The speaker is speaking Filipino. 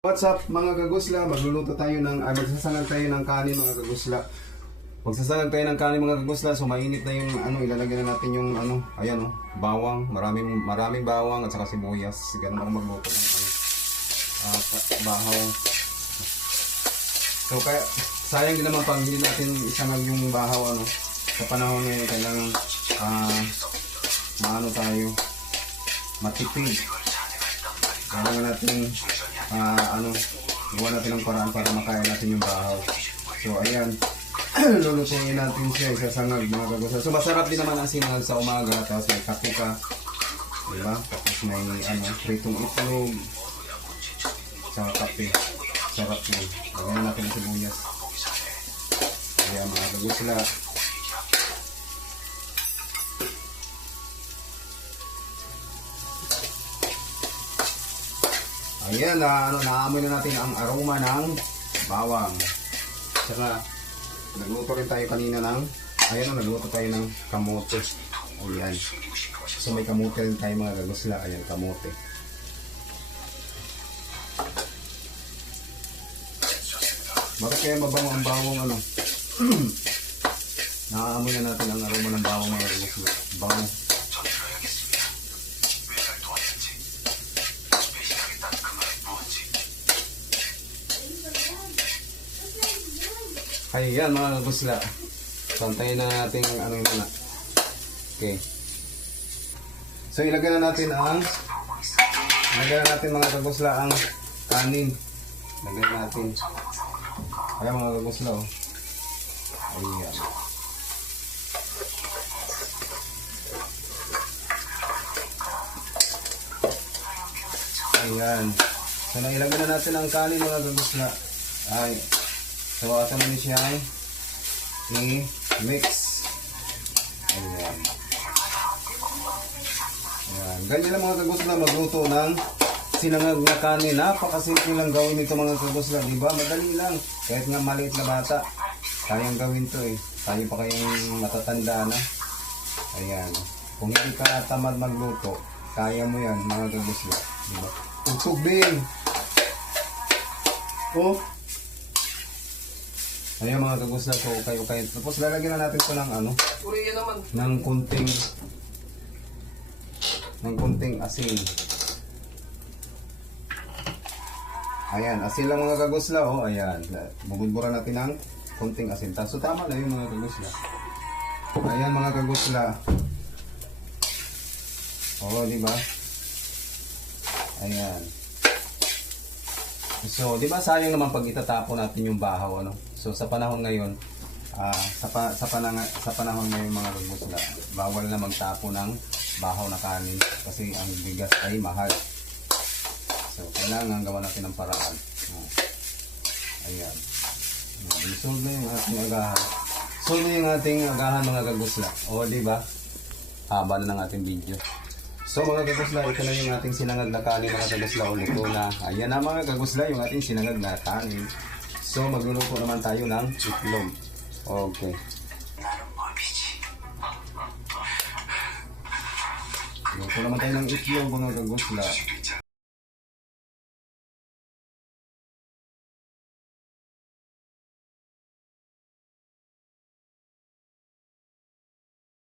What's up mga kagusla? Magluluto tayo ng, magsasangag tayo ng kanin mga kagusla. Magsasangag tayo ng kanin mga kagusla. So mainit na yung ilalagay na natin yung ayan bawang, maraming bawang at saka sibuyas. Ganun ako magluto ng bahaw. So kaya sayang din naman pag hindi natin isangag yung bahaw sa panahon ngayon kailangan tayo matipid. Kailangan natin gawa natin ng paraan para makain natin yung bahaw. So ayan, lulutuin natin siya sa sangag mga kagusla. So masarap din naman ang sinangag sa umaga, tapos may kape ka, diba? Tapos may pritong itlog, saka kape. Sarap yun. Lagyan natin ang sibuyas. Ayan mga kagusla. Ayan, naamoy na natin ang aroma ng bawang. Saka, nagluto rin tayo kanina nagluto tayo ng kamote. Ayan. So may kamote rin tayo mga kagusla. Ayan, kamote. Bakit kaya mabango ang bawang Naamoy na natin ang aroma ng bawang mga kagusla. Bango. Ayan mga kagusla. Santayin na natin muna. Okay. So ilagay na natin mga kagusla ang kanin. Lagay natin. Ayan mga kagusla Ayan. Ayan. So ilagay na natin ang kanin mga kagusla. So, asan namin siya i-mix. Ayan. Ayan. Ganyan lang mga kagusla magluto ng sinangag na kanin. Napakasimple lang gawin ito mga kagusla. Diba? Madali lang. Kahit nga maliit na bata, kayang gawin to Tayo pa kayong matatanda na. Ayan. Kung hindi ka tamad magluto, kaya mo yan mga kagusla. Diba? Tubig. Ayan mga kagusla, so kayo. Tapos lalagyan na natin ito ng kunting asin. Ayan, asin lang mga kagusla ayan. Bubudburan natin ng kunting asin. So tama na yun mga kagusla. Ayan mga kagusla. Diba? Ayan. So, di ba sayang naman pag itatapon natin yung bahaw, So, sa panahon ngayon, sa panahon ngayon mga kagusla, bawal na magtapo ng bahaw na kanin kasi ang bigas ay mahal. So, kailangan gawa natin ng paraan. Ayan. Solve na yung ating agahan. Solve na yung ating agahan mga kagusla. Di ba? Haba na ng ating video. So mga kagusla, ito na yung ating sinangag na kanin mga kagusla. Ito na. Ayan na mga kagusla, yung ating sinangag na kanin. So magluluto naman tayo ng itlog. Okay. Luto naman tayo ng itlog mga kagusla.